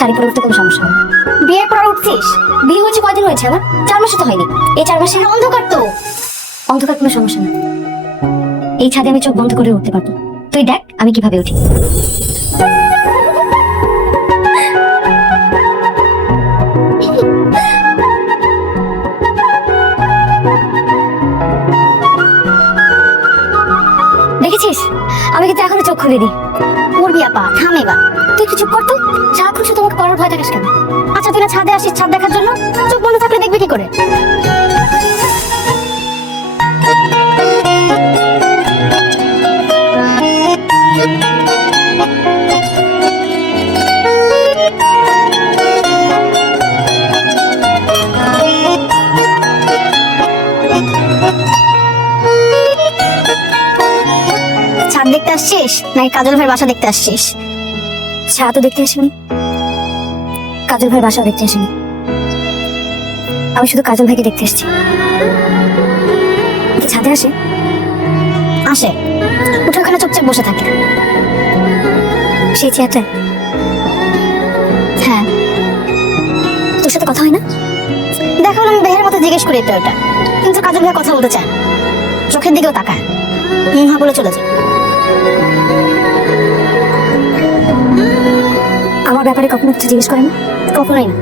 শাড়ি পরে উঠতে কোনো সমস্যা হবে। বিয়ের পর উঠছিস? বিয়ে হয়েছে কয়দিন হয়েছে আমার? 4 মাসে তো হয়নি। এই 4 মাসে অন্ধকার তো। অন্ধকার কোনো সমস্যা না, এই ছাদে আমি চোখ বন্ধ করে উঠতে পারবো। তুই দেখ আমি কিভাবে উঠি। দেখেছিস আমি কিন্তু এখনো চোখ খুলিনি। করবি আপা, থাম এবার। তুই একটু চুপ কর তো। সারাক্ষণ শুধু তোমাকে পড়ার ভয় থাকিস কেন? আচ্ছা তুই না ছাদে আসিস ছাদ দেখার জন্য, চোখ বন্ধ থাকলে দেখবি কি করে? ছাদ দেখতে আসছিস নাকি কাজল ভাইয়ের বাসা দেখতে আসছিস? ছাদও দেখতে আসিনি, কাজল ভাইয়ের বাসাও দেখতে আসিনি। আমি শুধু কাজল ভাইকে দেখতে এসেছি। কি ছাদে আসে? আসে, উঠে ওখানে চুপচাপ বসে থাকে। সেই চেয়ারটায়? হ্যাঁ। তোর সাথে কথা হয় না? দেখা হলো আমি বেহের মতো জিজ্ঞেস করি তো ওটা, কিন্তু কাজল ভাই কথা বলতে চায়, চোখের দিকেও তাকায়, হ্যাঁ বলে চলে যায়। আমার ব্যাপারে কখনো কিছু জিজ্ঞেস করেন? কখনোই না।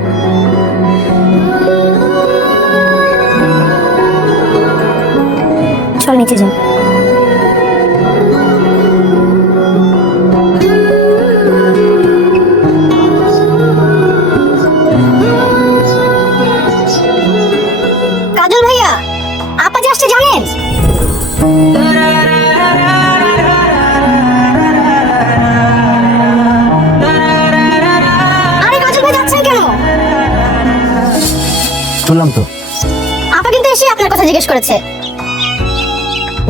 চল নিচে যাও। কাজল ভাইয়া, আপা যে আসছে জানেন? শুনলাম তো। আপা কিন্তু এসে আপনার কথা জিজ্ঞেস করেছে।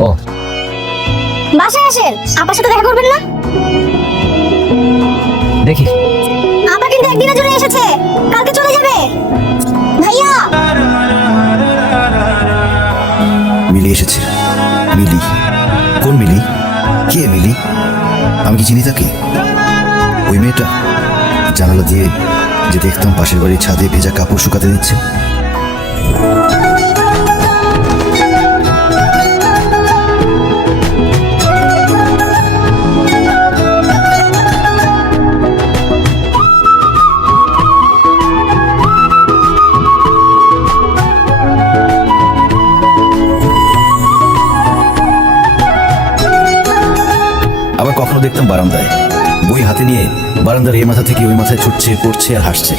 ও বাসায় আসেন, আপার সাথে দেখা করবেন না? দেখি। আপা কিন্তু একদিনের জন্য এসেছে, কালকে চলে যাবে। ভাইয়া মিলি এসেছে। মিলি? কোন মিলি? কে মিলি? আমি কি চিনি তাকে? ওই মেয়েটা জানালা দিয়ে যে দেখতাম পাশের বাড়ির ছাদে ভেজা কাপড় শুকাতে দিচ্ছে। আবার কখনো দেখতাম বারান্দায় বই হাতে নিয়ে বারান্দার এই মাথা থেকে ওই মাথায় ছুটছে, পড়ছে আর হাসছে।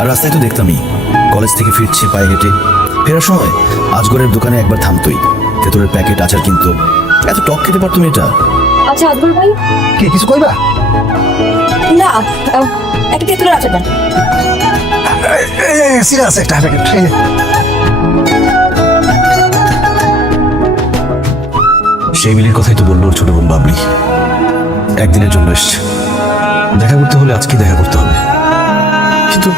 আর রাস্তায় তো দেখতামই, কলেজ থেকে ফিরছে পায়ে হেঁটে, ফেরার সময় আজগরের দোকানে একবার থামতই, তেঁতুলের প্যাকেট আচার কিনতো। এত টক খেতে পারতো মেয়েটা। আচ্ছা আজগর ভাই, কে কিছু কইবা? না একটা তেঁতুলের আচার দেন। সিরিয়াস একটা প্যাকেট। সেই মিলির কথাই তো বললো ওর ছোট বোন বাবলি। একদিনের জন্য এসছে, দেখা করতে হলে আজকে দেখা করতে হবে। কিন্তু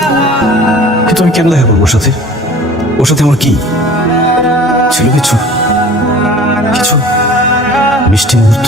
কিন্তু আমি কেন দেখা করবো ওর সাথে? ওর সাথে আমার কি ছিল? কিছু কিছু মিষ্টি মুহূর্ত।